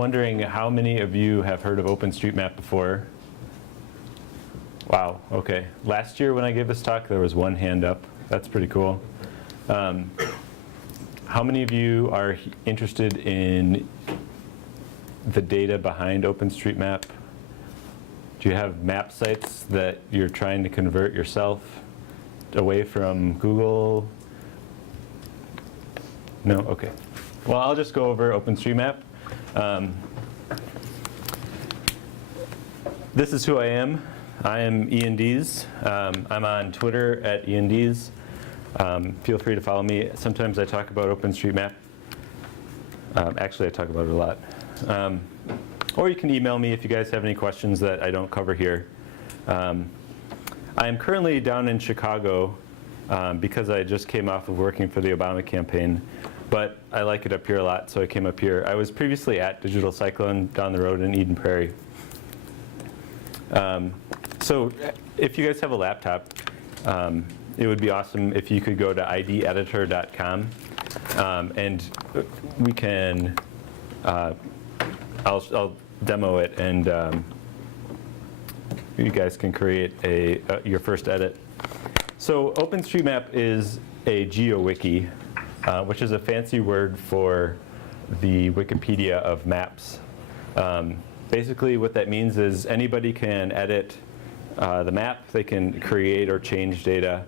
wondering how many of you have heard of OpenStreetMap before? Wow, okay. Last year when I gave this talk, there was one hand up. That's pretty cool. How many of you are interested in the data behind OpenStreetMap? Do you have map sites that you're trying to convert yourself away from Google? No? Okay. Well, I'll just go over OpenStreetMap. This is who I am. I am Ian Dees. I'm on Twitter at Ian Dees. Feel free to follow me. Sometimes I talk about OpenStreetMap. Actually, I talk about it a lot. Or you can email me if you guys have any questions that I don't cover here. I am currently down in Chicago because I just came off of working for the Obama campaign. But I like it up here a lot, so I came up here. I was previously at Digital Cyclone down the road in Eden Prairie. So if you guys have a laptop, it would be awesome if you could go to ideditor.com and we can, I'll demo it and you guys can create your first edit. So OpenStreetMap is a GeoWiki, which is a fancy word for the Wikipedia of maps. Basically what that means is anybody can edit the map. They can create or change data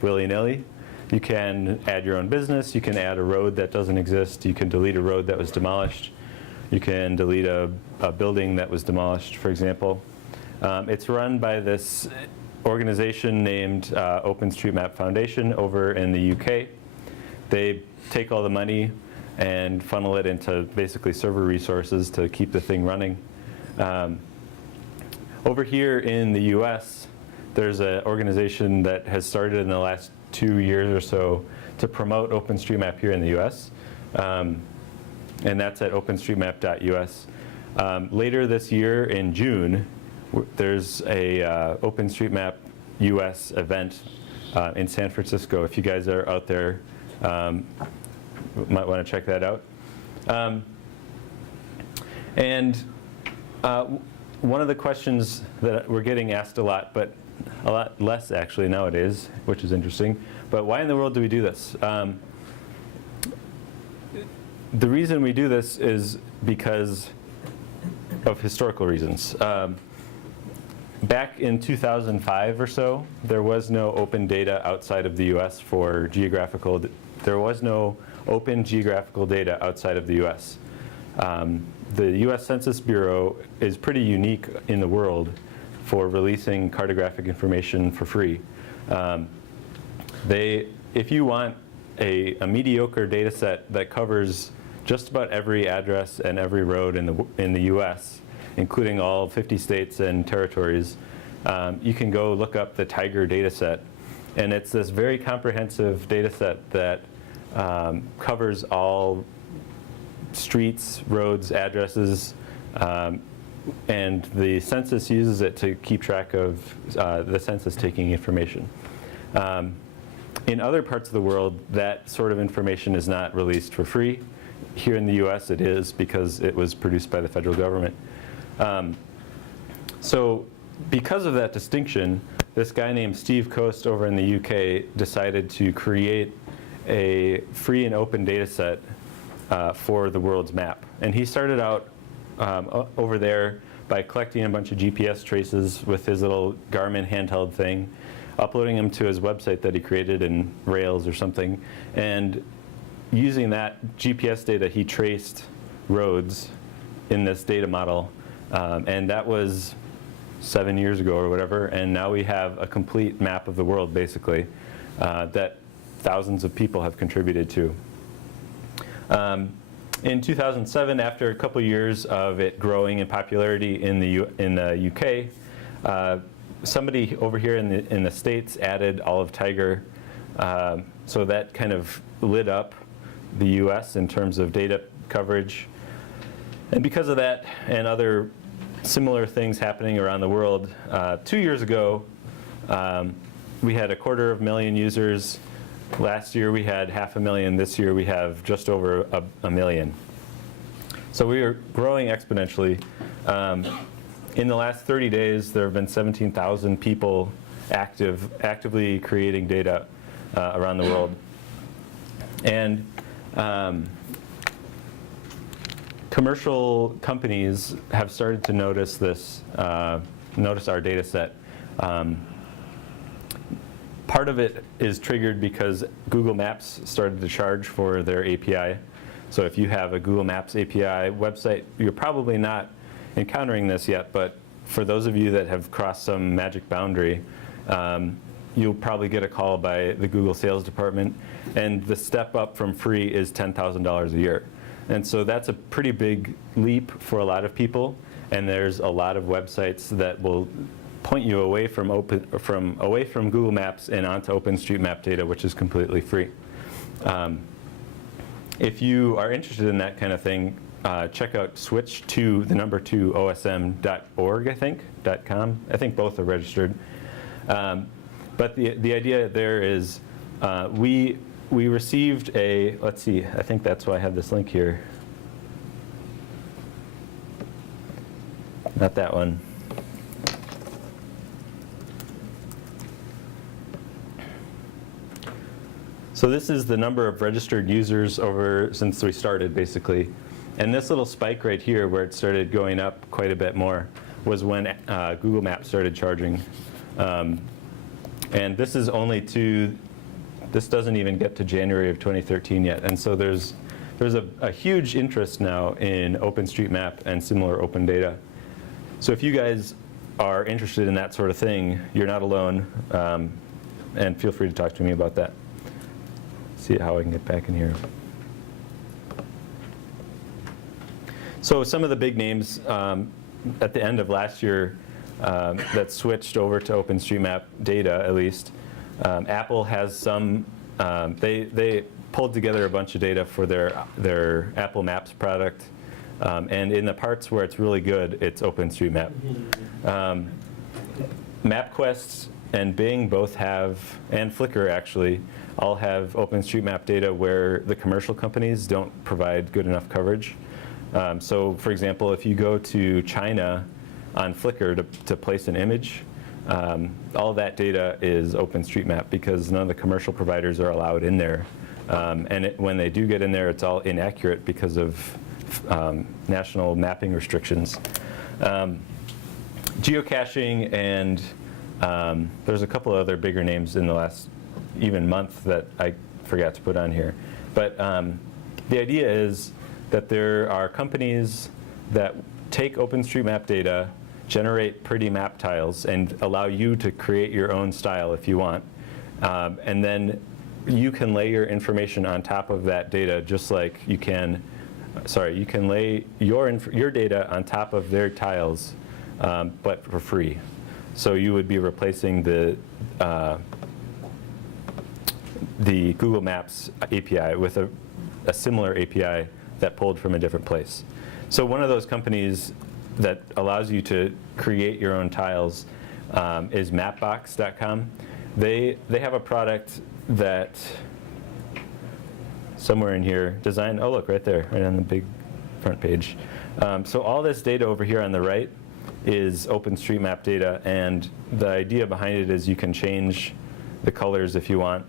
willy-nilly. You can add your own business. You can add a road that doesn't exist. You can delete a road that was demolished. You can delete a building that was demolished, for example. It's run by this organization named OpenStreetMap Foundation over in the UK. They take all the money and funnel it into basically server resources to keep the thing running. Over here in the US, there's an organization that has started in the last 2 years or so to promote OpenStreetMap here in the US. And that's at openstreetmap.us. Later this year in June, there's a OpenStreetMap US event in San Francisco. If you guys are out there, might want to check that out. One of the questions that we're getting asked a lot, but a lot less actually nowadays, which is interesting, but why in the world do we do this? The reason we do this is because of historical reasons. Back in 2005 or so, there was no open data outside of the US for geographical, there was no open geographical data outside of the US. The US Census Bureau is pretty unique in the world for releasing cartographic information for free. If you want a mediocre data set that covers just about every address and every road in the US, including all 50 states and territories, you can go look up the Tiger data set. And it's this very comprehensive data set that covers all streets, roads, addresses, and the census uses it to keep track of the census taking information. In other parts of the world, that sort of information is not released for free. Here in the US it is because it was produced by the federal government. So because of that distinction, this guy named Steve Coast over in the UK decided to create a free and open data set for the world's map. And he started out over there by collecting a bunch of GPS traces with his little Garmin handheld thing, uploading them to his website that he created in Rails or something. And using that GPS data, he traced roads in this data model. And that was 7 years ago or whatever. And now we have a complete map of the world, basically, that thousands of people have contributed to. In 2007, after a couple years of it growing in popularity in the UK, somebody over here in the States added Olive Tiger, so that kind of lit up the US in terms of data coverage. And because of that and other similar things happening around the world, 2 years ago, we had 250,000 users. Last year we had 500,000. This year we have just over a million. So we are growing exponentially. In the last 30 days, there have been 17,000 people actively creating data around the world. And commercial companies have started to notice this, notice our data set. Part of it is triggered because Google Maps started to charge for their API. So if you have a Google Maps API website, you're probably not encountering this yet, but for those of you that have crossed some magic boundary, you'll probably get a call by the Google sales department, and the step up from free is $10,000 a year. And so that's a pretty big leap for a lot of people, and there's a lot of websites that will point you away from Google Maps and onto OpenStreetMap data, which is completely free. If you are interested in that kind of thing, check out switch2osm.org, I think, .com. I think both are registered. But the idea there is we received a, let's see, I think that's why I have this link here. Not that one. So this is the number of registered users since we started, basically. And this little spike right here, where it started going up quite a bit more, was when Google Maps started charging. And this is only this doesn't even get to January of 2013 yet. And so there's a huge interest now in OpenStreetMap and similar open data. So if you guys are interested in that sort of thing, you're not alone. And feel free to talk to me about that. See how I can get back in here. So some of the big names at the end of last year that switched over to OpenStreetMap data, at least. Apple has some, they pulled together a bunch of data for their Apple Maps product. And in the parts where it's really good, it's OpenStreetMap. MapQuest and Bing both have, and Flickr actually, all have OpenStreetMap data where the commercial companies don't provide good enough coverage. So for example, if you go to China on Flickr to place an image, all that data is OpenStreetMap because none of the commercial providers are allowed in there. And when they do get in there, it's all inaccurate because of national mapping restrictions. Geocaching and there's a couple of other bigger names in the last even month that I forgot to put on here. But the idea is that there are companies that take OpenStreetMap data, generate pretty map tiles, and allow you to create your own style if you want. And then you can lay your information on top of that data just like you can, you can lay your data on top of their tiles, but for free. So you would be replacing the Google Maps API with a similar API that pulled from a different place. So one of those companies that allows you to create your own tiles is Mattebox.com. They have a product that somewhere in here, design, oh look, right there, right on the big front page. So all this data over here on the right is OpenStreetMap data, and the idea behind it is you can change the colors if you want.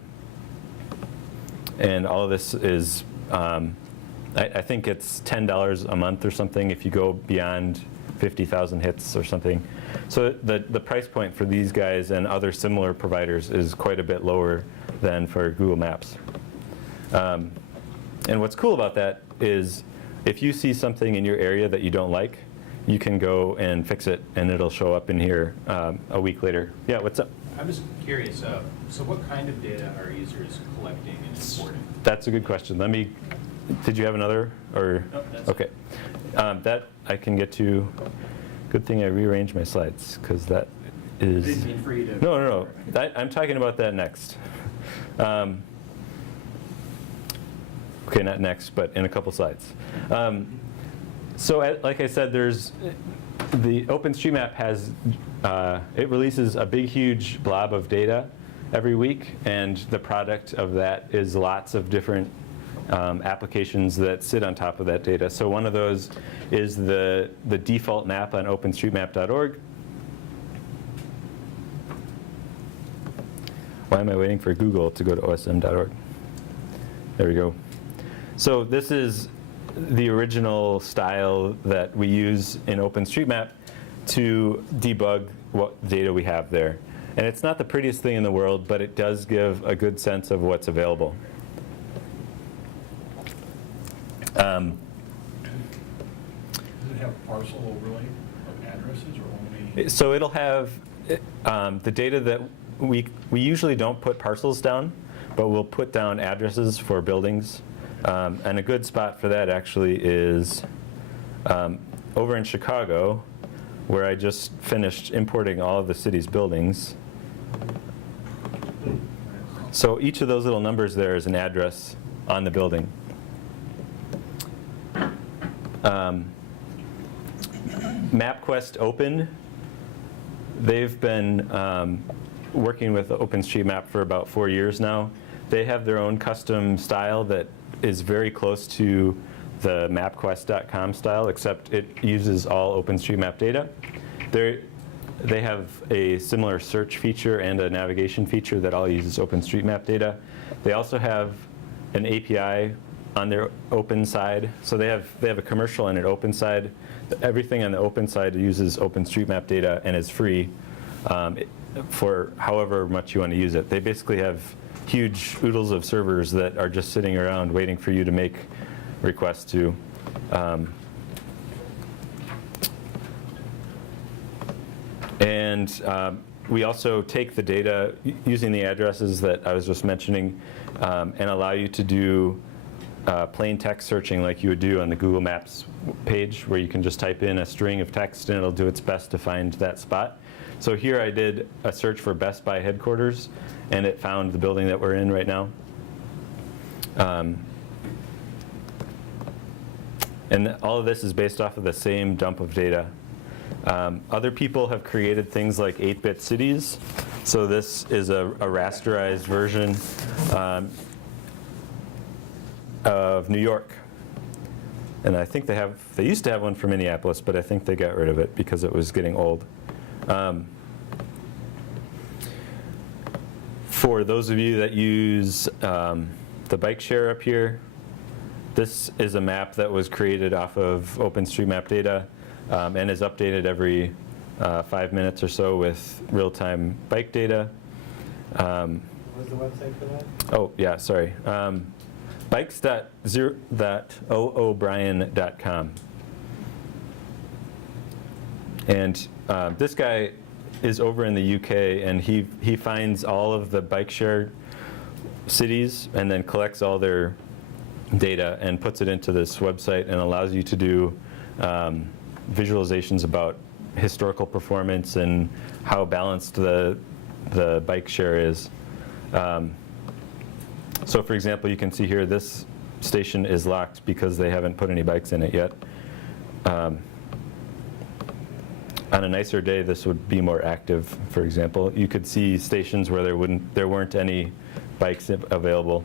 And all of this is, I think it's $10 a month or something if you go beyond 50,000 hits or something. So the price point for these guys and other similar providers is quite a bit lower than for Google Maps. And what's cool about that is if you see something in your area that you don't like, you can go and fix it, and it'll show up in here a week later. Yeah, what's up? I'm just curious, so what kind of data are users collecting and importing? That's a good question. Did you have another? Or Nope, that's okay. That I can get to. Good thing I rearranged my slides, because that is... I didn't mean for you to... No. I'm talking about that next. Okay, not next, but in a couple slides. So like I said, there's the OpenStreetMap has, it releases a big, huge blob of data every week, and the product of that is lots of different applications that sit on top of that data. So one of those is the default map on OpenStreetMap.org. Why am I waiting for Google to go to OSM.org? There we go. So this is the original style that we use in OpenStreetMap to debug what data we have there. And it's not the prettiest thing in the world, but it does give a good sense of what's available. Does it have parcel overlay of addresses or only? So it'll have the data that we usually don't put parcels down, but we'll put down addresses for buildings. And a good spot for that actually is over in Chicago, where I just finished importing all of the city's buildings. So each of those little numbers there is an address on the building. MapQuest Open, they've been working with OpenStreetMap for about 4 years now. They have their own custom style that is very close to the mapquest.com style, except it uses all OpenStreetMap data. They have a similar search feature and a navigation feature that all uses OpenStreetMap data. They also have an API on their open side. So they have a commercial and an open side. Everything on the open side uses OpenStreetMap data and is free for however much you want to use it. They basically have huge oodles of servers that are just sitting around waiting for you to make requests to. We also take the data using the addresses that I was just mentioning and allow you to do plain text searching like you would do on the Google Maps page, where you can just type in a string of text and it'll do its best to find that spot. So here I did a search for Best Buy headquarters, and it found the building that we're in right now. And all of this is based off of the same dump of data. Other people have created things like 8-bit cities. So this is a rasterized version of New York. And I think they used to have one for Minneapolis, but I think they got rid of it because it was getting old. For those of you that use the BikeShare up here, this is a map that was created off of OpenStreetMap data and is updated every 5 minutes or so with real-time bike data. What's the website for that? Oh, yeah, sorry. Bikes.oobrien.com. And this guy is over in the UK, and he finds all of the BikeShare cities and then collects all their data and puts it into this website and allows you to do visualizations about historical performance and how balanced the BikeShare is. So for example, you can see here this station is locked because they haven't put any bikes in it yet. On a nicer day, this would be more active, for example. You could see stations where there weren't any bikes available.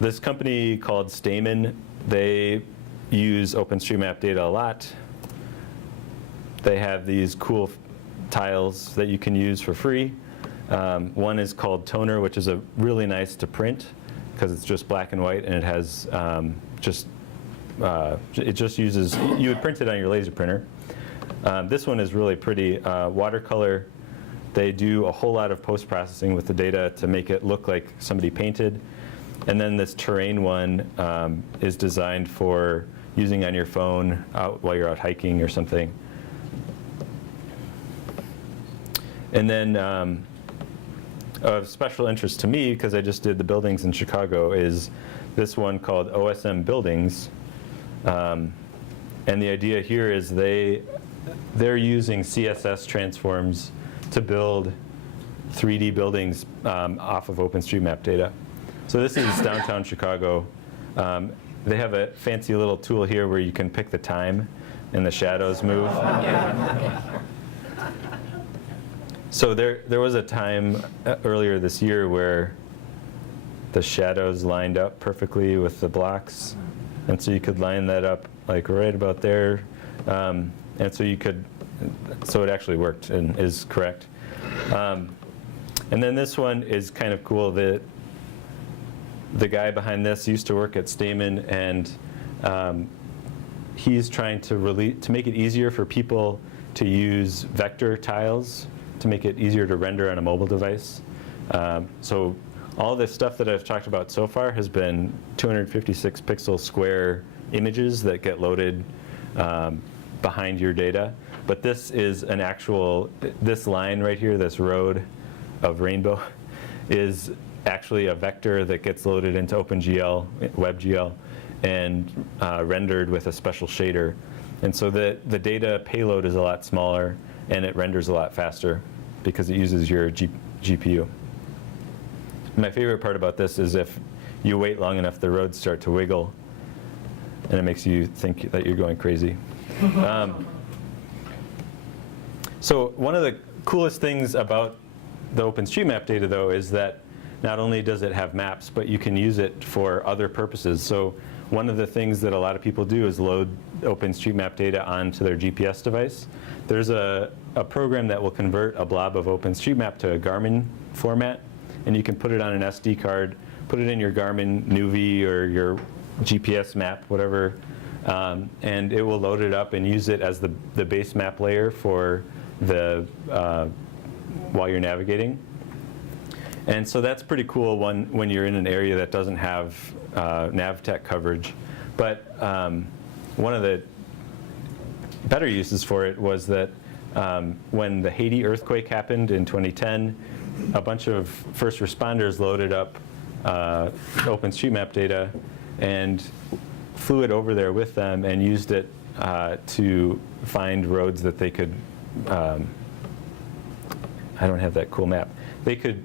This company called Stamen, they use OpenStreetMap data a lot. They have these cool tiles that you can use for free. One is called Toner, which is really nice to print because it's just black and white, and it has it just uses, you would print it on your laser printer. This one is really pretty. Watercolor, they do a whole lot of post-processing with the data to make it look like somebody painted. And then this terrain one is designed for using on your phone while you're out hiking or something. And then of special interest to me, because I just did the buildings in Chicago, is this one called OSM Buildings. And the idea here is they're using CSS transforms to build 3D buildings off of OpenStreetMap data. So this is downtown Chicago. They have a fancy little tool here where you can pick the time and the shadows move. So there was a time earlier this year where the shadows lined up perfectly with the blocks. And so you could line that up like right about there. And so so it actually worked and is correct. And then this one is kind of cool. The guy behind this used to work at Stamen, and he's trying to make it easier for people to use vector tiles to make it easier to render on a mobile device. So all this stuff that I've talked about so far has been 256 pixel square images that get loaded behind your data. But this is an actual, this line right here, this road of rainbow, is actually a vector that gets loaded into OpenGL, WebGL, and rendered with a special shader. And so the data payload is a lot smaller, and it renders a lot faster because it uses your GPU. My favorite part about this is if you wait long enough, the roads start to wiggle, and it makes you think that you're going crazy. So one of the coolest things about the OpenStreetMap data, though, is that not only does it have maps, but you can use it for other purposes. So one of the things that a lot of people do is load OpenStreetMap data onto their GPS device. There's a program that will convert a blob of OpenStreetMap to a Garmin format, and you can put it on an SD card, put it in your Garmin Nuvi or your GPS map, whatever, and it will load it up and use it as the base map layer for the while you're navigating. And so that's pretty cool when you're in an area that doesn't have NavTech coverage. But one of the better uses for it was that when the Haiti earthquake happened in 2010, a bunch of first responders loaded up OpenStreetMap data and flew it over there with them and used it to find roads that they could, I don't have that cool map. They could,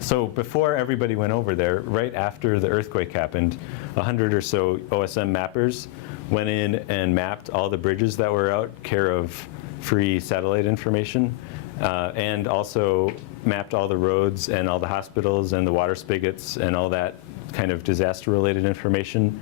so before everybody went over there, right after the earthquake happened, 100 or so OSM mappers went in and mapped all the bridges that were out care of free satellite information, and also mapped all the roads and all the hospitals and the water spigots and all that kind of disaster-related information.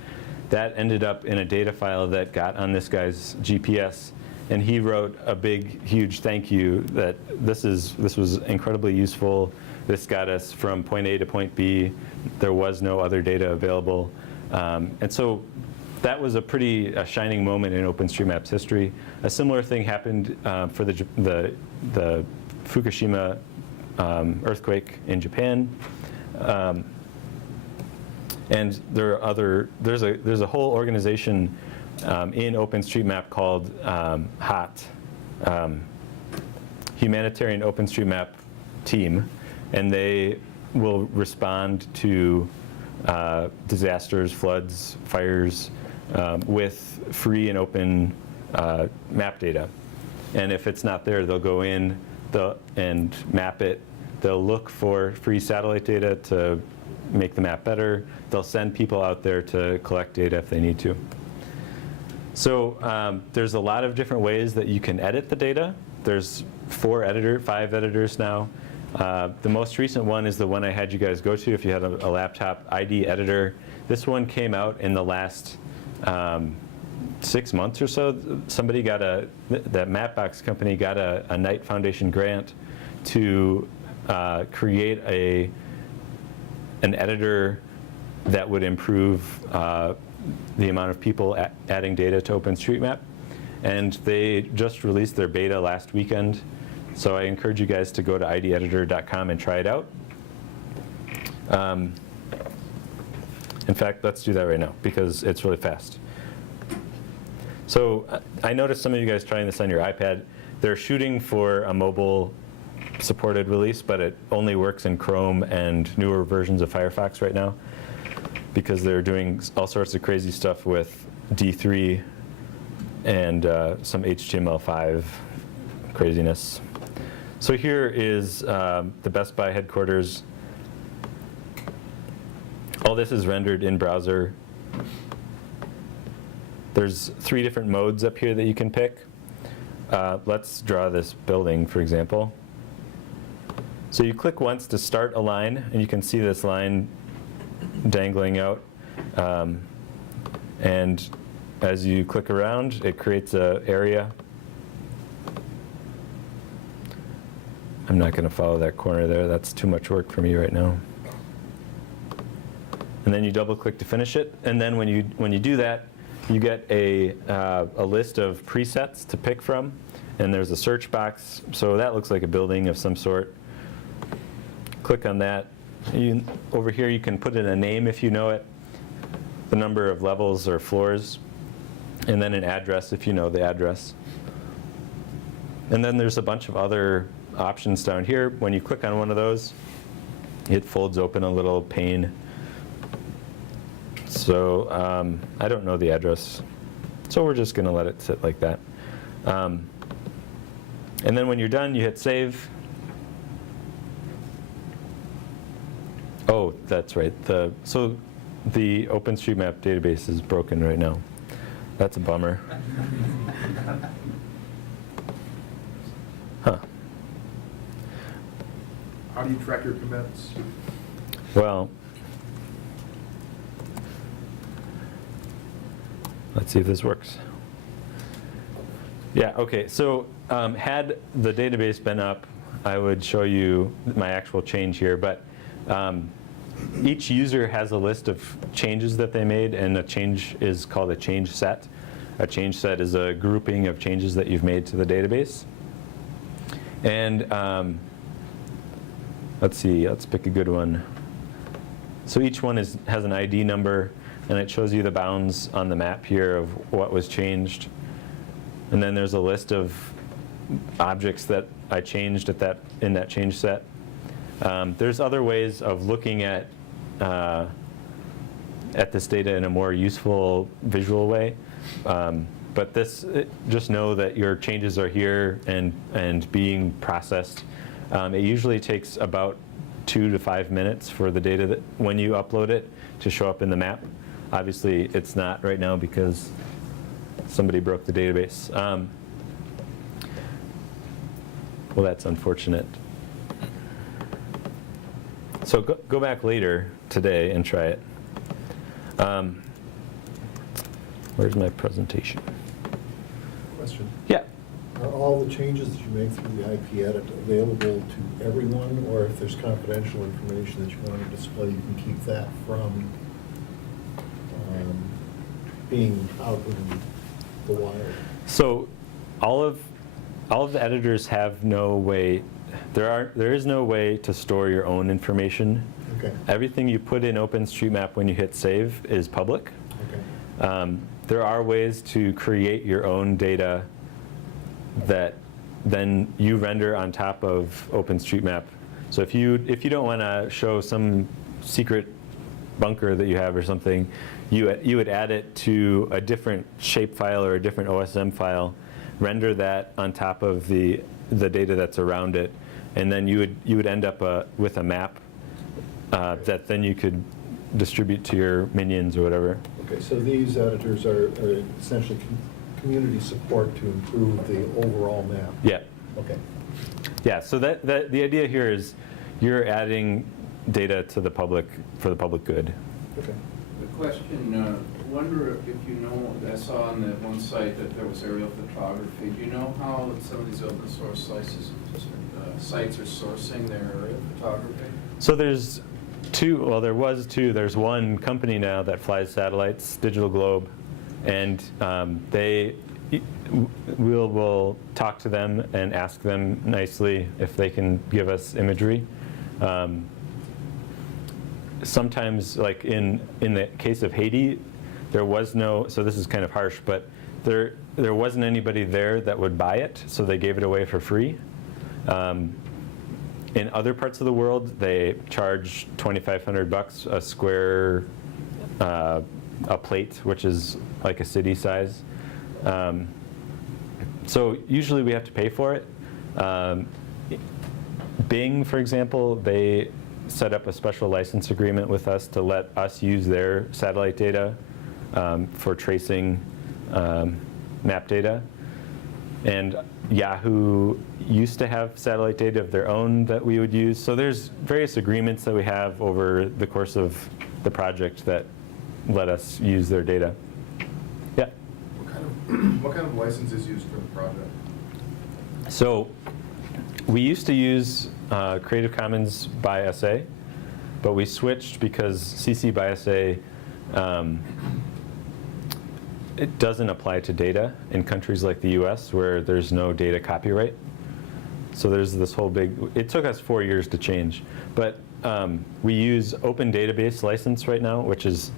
That ended up in a data file that got on this guy's GPS, and he wrote a big, huge thank you that this was incredibly useful. This got us from point A to point B. There was no other data available. And so that was a shining moment in OpenStreetMap's history. A similar thing happened for the Fukushima earthquake in Japan. And there's a whole organization in OpenStreetMap called HOT, Humanitarian OpenStreetMap Team, and they will respond to disasters, floods, fires with free and open map data. And if it's not there, they'll go in and map it. They'll look for free satellite data to make the map better. They'll send people out there to collect data if they need to. So there's a lot of different ways that you can edit the data. There's 5 editors now. The most recent one is the one I had you guys go to if you had a laptop, ID editor. This one came out in the last 6 months or so. Somebody got that Mattebox company got a Knight Foundation grant to create an editor that would improve the amount of people adding data to OpenStreetMap. And they just released their beta last weekend. So I encourage you guys to go to ideditor.com and try it out. In fact, let's do that right now because it's really fast. So I noticed some of you guys trying this on your iPad. They're shooting for a mobile supported release, but it only works in Chrome and newer versions of Firefox right now because they're doing all sorts of crazy stuff with D3 and some HTML5 craziness. So here is the Best Buy headquarters. All this is rendered in browser. There's 3 different modes up here that you can pick. Let's draw this building, for example. So you click once to start a line, and you can see this line dangling out. And as you click around, it creates an area. I'm not going to follow that corner there. That's too much work for me right now. And then you double click to finish it. And then when you do that, you get a list of presets to pick from. And there's a search box. So that looks like a building of some sort. Click on that. Over here, you can put in a name if you know it, the number of levels or floors, and then an address if you know the address. And then there's a bunch of other options down here. When you click on one of those, it folds open a little pane. So I don't know the address, so we're just going to let it sit like that. And then when you're done, you hit save. Oh, that's right. So the OpenStreetMap database is broken right now. That's a bummer. Huh. How do you track your commits? Well, let's see if this works. Yeah, okay. So had the database been up, I would show you my actual change here. But each user has a list of changes that they made, and a change is called a change set. A change set is a grouping of changes that you've made to the database. And let's see, let's pick a good one. So each one has an ID number, and it shows you the bounds on the map here of what was changed. And then there's a list of objects that I changed in that change set. There's other ways of looking at this data in a more useful visual way. But just know that your changes are here and being processed. It usually takes about 2 to 5 minutes for the data that when you upload it to show up in the map. Obviously, it's not right now because somebody broke the database. Well, that's unfortunate. So go back later today and try it. Where's my presentation? Question. Yeah. Are all the changes that you make through the IP edit available to everyone, or if there's confidential information that you want to display, you can keep that from being out in the wild? So all of the editors have no way. There is no way to store your own information. Okay. Everything you put in OpenStreetMap when you hit save is public. Okay. There are ways to create your own data that then you render on top of OpenStreetMap. So if you don't want to show some secret bunker that you have or something, you would add it to a different shapefile or a different OSM file, render that on top of the data that's around it, and then you would end up with a map that then you could distribute to your minions or whatever. Okay, so these editors are essentially community support to improve the overall map? Yeah. Okay. Yeah, so the idea here is you're adding data to the public for the public good. Okay. The question, wonder if you know, I saw on that one site that there was aerial photography. Do you know how some of these open source sites are sourcing their aerial photography? So there's two, well there was two, there's one company now that flies satellites, Digital Globe, and we'll talk to them and ask them nicely if they can give us imagery. Sometimes, like in the case of Haiti, there was no, so this is kind of harsh, but there wasn't anybody there that would buy it, so they gave it away for free. In other parts of the world, they charge $2,500 a square a plate, which is like a city size. So usually we have to pay for it. Bing, for example, they set up a special license agreement with us to let us use their satellite data for tracing map data. And Yahoo used to have satellite data of their own that we would use. So there's various agreements that we have over the course of the project that let us use their data. Yeah? What kind of license is used for the project? So we used to use Creative Commons by SA, but we switched because CC by SA it doesn't apply to data in countries like the US where there's no data copyright. So there's this whole big, it took us 4 years to change. But we use Open Database License right now, which is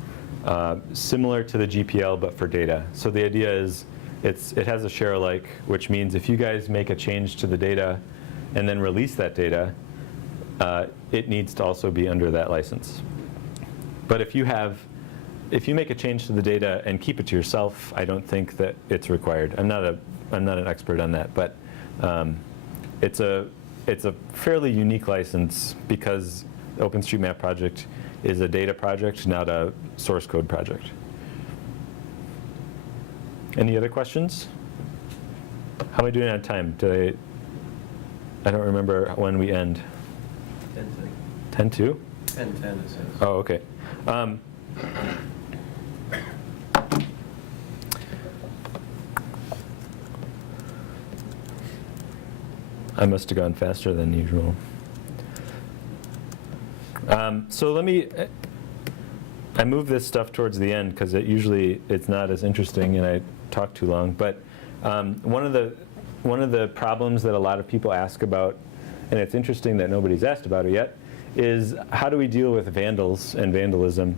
similar to the GPL but for data. So the idea is it has a share alike, which means if you guys make a change to the data and then release that data, it needs to also be under that license. But if you make a change to the data and keep it to yourself, I don't think that it's required. I'm not an expert on that, but it's a fairly unique license because the OpenStreetMap project is a data project, not a source code project. Any other questions? How am I doing on time? I don't remember when we end. 10-2? 10-10 it says. Oh, okay. I must have gone faster than usual. So I move this stuff towards the end because it's not as interesting and I talk too long. But one of the problems that a lot of people ask about, and it's interesting that nobody's asked about it yet, is how do we deal with vandals and vandalism?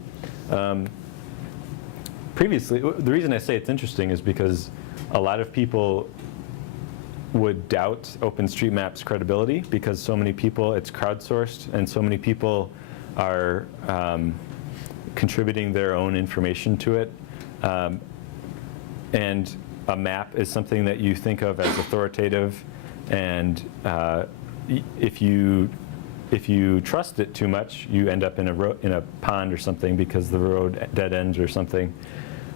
Previously, the reason I say it's interesting is because a lot of people would doubt OpenStreetMap's credibility because so many people, it's crowdsourced, and so many people are contributing their own information to it. And a map is something that you think of as authoritative, and if you trust it too much, you end up in a pond or something because the road dead ends or something.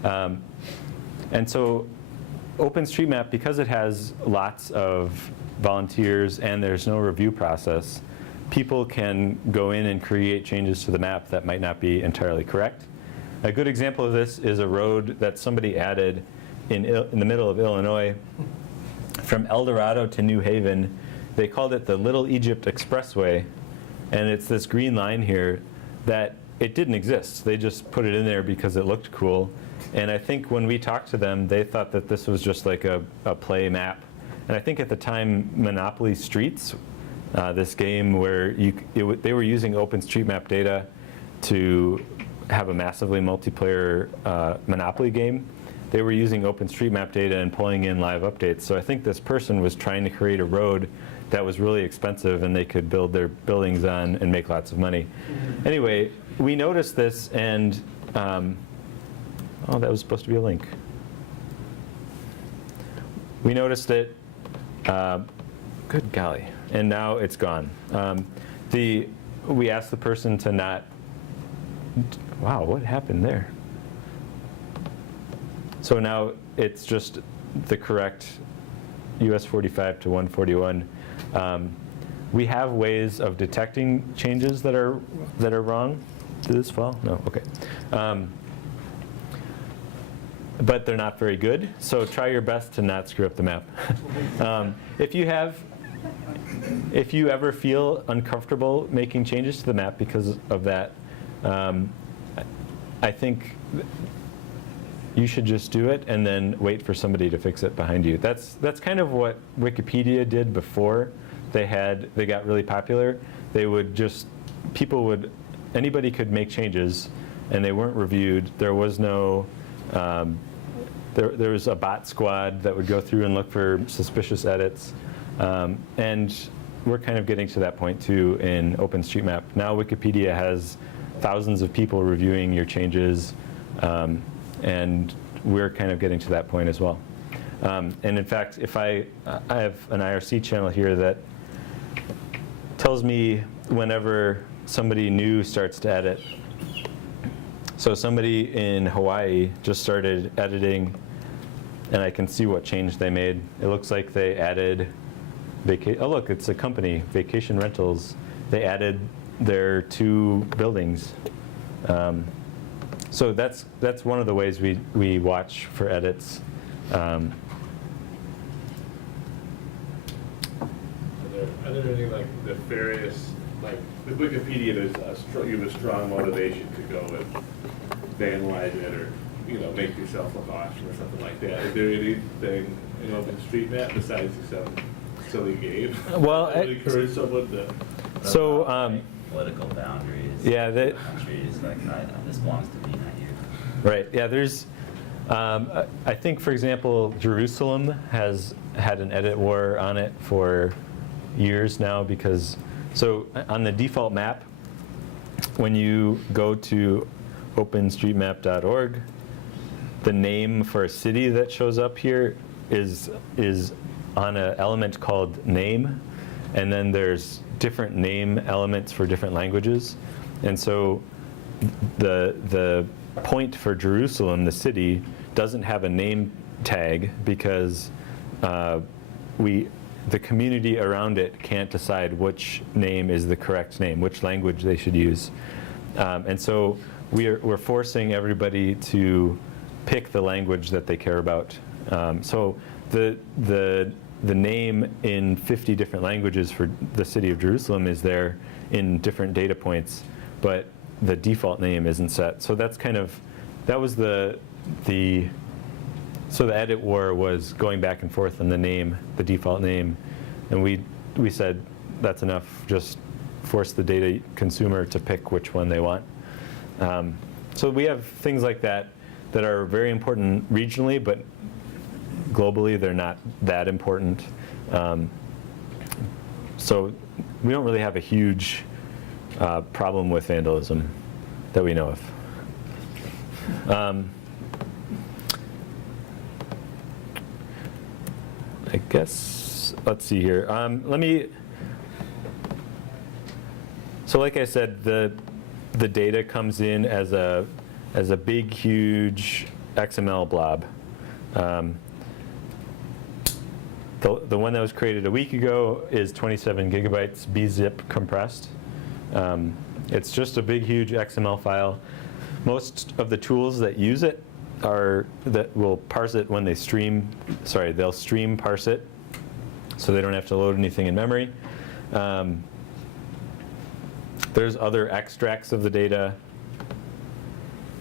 And so OpenStreetMap, because it has lots of volunteers and there's no review process, people can go in and create changes to the map that might not be entirely correct. A good example of this is a road that somebody added in the middle of Illinois from El Dorado to New Haven. They called it the Little Egypt Expressway, and it's this green line here that it didn't exist. They just put it in there because it looked cool. And I think when we talked to them, they thought that this was just like a play map. And I think at the time, Monopoly Streets, this game where they were using OpenStreetMap data to have a massively multiplayer Monopoly game. They were using OpenStreetMap data and pulling in live updates. So I think this person was trying to create a road that was really expensive and they could build their buildings on and make lots of money. Anyway, we noticed this and oh, that was supposed to be a link. We noticed it, good golly, and now it's gone. We asked the person to not, wow, what happened there? So now it's just the correct US 45 to 141. We have ways of detecting changes that are wrong. Did this fall? No, okay. But they're not very good, so try your best to not screw up the map. If you ever feel uncomfortable making changes to the map because of that, I think you should just do it and then wait for somebody to fix it behind you. That's kind of what Wikipedia did before they got really popular. Anybody could make changes and they weren't reviewed. There was no, there was a bot squad that would go through and look for suspicious edits. And we're kind of getting to that point too in OpenStreetMap. Now Wikipedia has thousands of people reviewing your changes, and we're kind of getting to that point as well. And in fact, if I have an IRC channel here that tells me whenever somebody new starts to edit. So somebody in Hawaii just started editing and I can see what change they made. It looks like they added, oh look, it's a company, Vacation Rentals. They added their 2 buildings. So that's one of the ways we watch for edits. Are there anything like nefarious, like with Wikipedia, you have a strong motivation to go and vandalize it or, make yourself look awesome or something like that. Is there anything in OpenStreetMap besides some silly game? Well, that would encourage someone to. So, political boundaries. Yeah, countries like this belongs to me, not you. right, yeah, there's, I think, for example, Jerusalem has had an edit war on it for years now because, so on the default map, when you go to openstreetmap.org, the name for a city that shows up here is on an element called name, and then there's different name elements for different languages. And so the point for Jerusalem, the city, doesn't have a name tag because the community around it can't decide which name is the correct name, which language they should use. And so we're forcing everybody to pick the language that they care about. So the name in 50 different languages for the city of Jerusalem is there in different data points, but the default name isn't set. So that's kind of, that was so the edit war was going back and forth on the name, the default name, and we said that's enough, just force the data consumer to pick which one they want. So we have things like that that are very important regionally, but globally they're not that important. So we don't really have a huge problem with vandalism that we know of. I guess, let's see here. So like I said, the data comes in as a big, huge XML blob. The one that was created a week ago is 27 gigabytes bzip compressed. It's just a big, huge XML file. Most of the tools that use it that will parse it when they stream. Sorry, they'll stream parse it, so they don't have to load anything in memory. There's other extracts of the data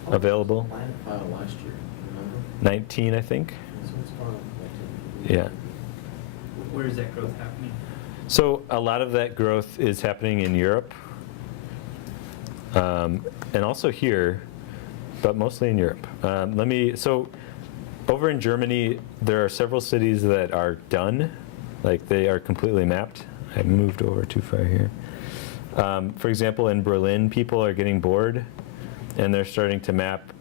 available. Planet file last year, remember? 19, I think. So it's gone. Yeah. Where is that growth happening? So a lot of that growth is happening in Europe, and also here, but mostly in Europe. So over in Germany, there are several cities that are done, like they are completely mapped. I moved over too far here. For example, in Berlin, people are getting bored, and they're starting to map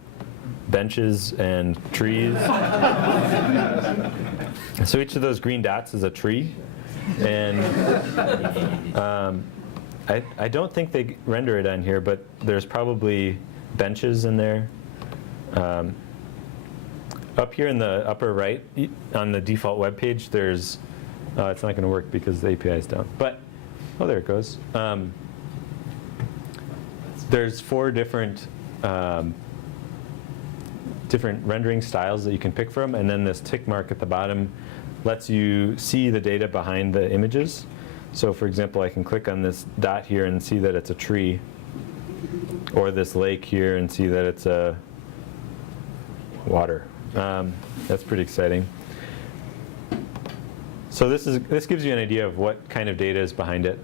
benches and trees. So each of those green dots is a tree. And I don't think they render it on here, but there's probably benches in there. Up here in the upper right, on the default web page, there's, it's not going to work because the API is down. But, oh, there it goes. There's 4 different rendering styles that you can pick from, and then this tick mark at the bottom lets you see the data behind the images. So for example, I can click on this dot here and see that it's a tree, or this lake here and see that it's a water. That's pretty exciting. So this gives you an idea of what kind of data is behind it.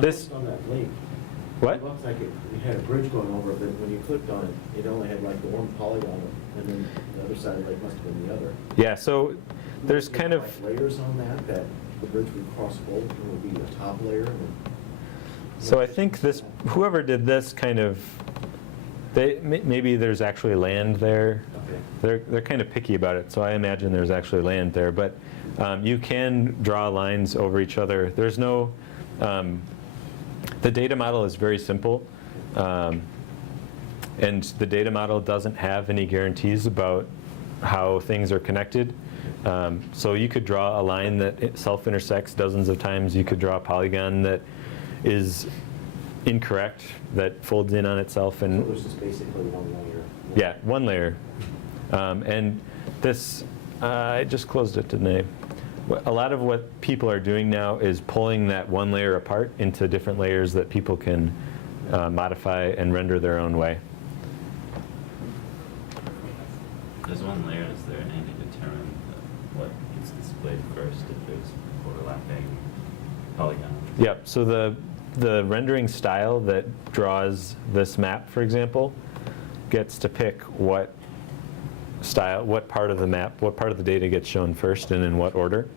This On that link, what? it looks like it had a bridge going over it, but when you clicked on it, it only had like the one polygon, and then the other side of the lake must have been the other. Yeah. So there's Like kind of layers on that the bridge would cross both, and it would be the top layer. And then, So I think whoever did this kind of, maybe there's actually land there. Okay. They're kind of picky about it, so I imagine there's actually land there. But you can draw lines over each other. There's no, the data model is very simple, and the data model doesn't have any guarantees about how things are connected. So you could draw a line that self-intersects dozens of times. You could draw a polygon that is incorrect, that folds in on itself. So And there's just basically one layer. yeah, one layer. And this, I just closed it, didn't I? A lot of what people are doing now is pulling that one layer apart into different layers that people can modify and render their own way. There's one layer, is there any determine what gets displayed first if there's overlapping polygons? Yep, so the rendering style that draws this map, for example, gets to pick what style, what part of the map, what part of the data gets shown first and in what order.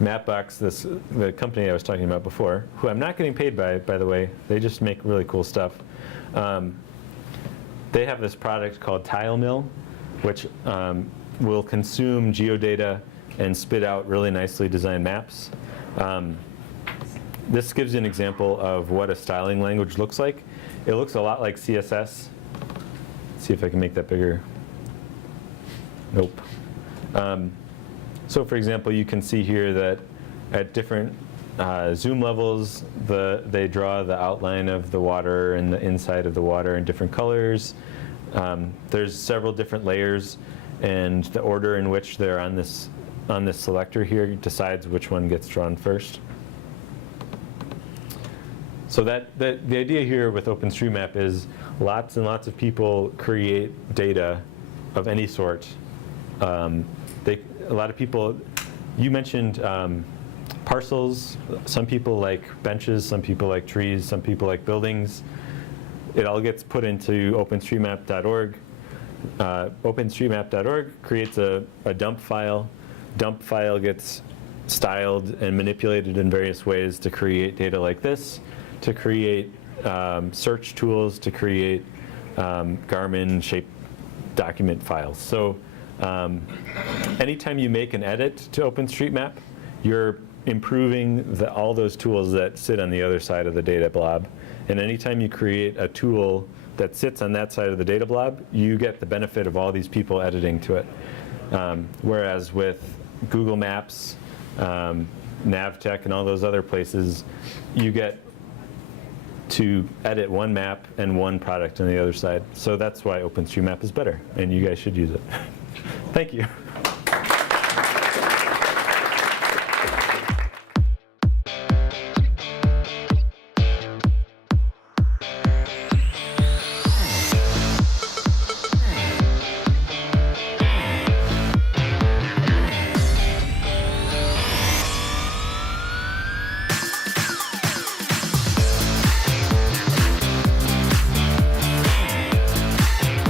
Mattebox, the company I was talking about before, who I'm not getting paid by the way, they just make really cool stuff. They have this product called Tile Mill, which will consume geodata and spit out really nicely designed maps. This gives you an example of what a styling language looks like. It looks a lot like CSS. Let's see if I can make that bigger. Nope. So for example, you can see here that at different zoom levels, they draw the outline of the water and the inside of the water in different colors. There's several different layers, and the order in which they're on this selector here decides which one gets drawn first. So the idea here with OpenStreetMap is lots and lots of people create data of any sort. A lot of people, you mentioned parcels. Some people like benches, some people like trees, some people like buildings. It all gets put into OpenStreetMap.org. OpenStreetMap.org creates a dump file. Dump file gets styled and manipulated in various ways to create data like this, to create search tools, to create Garmin shaped document files. So anytime you make an edit to OpenStreetMap, you're improving all those tools that sit on the other side of the data blob. And anytime you create a tool that sits on that side of the data blob, you get the benefit of all these people editing to it. Whereas with Google Maps, Navtech, and all those other places, you get to edit one map and one product on the other side. So that's why OpenStreetMap is better, and you guys should use it. Thank you.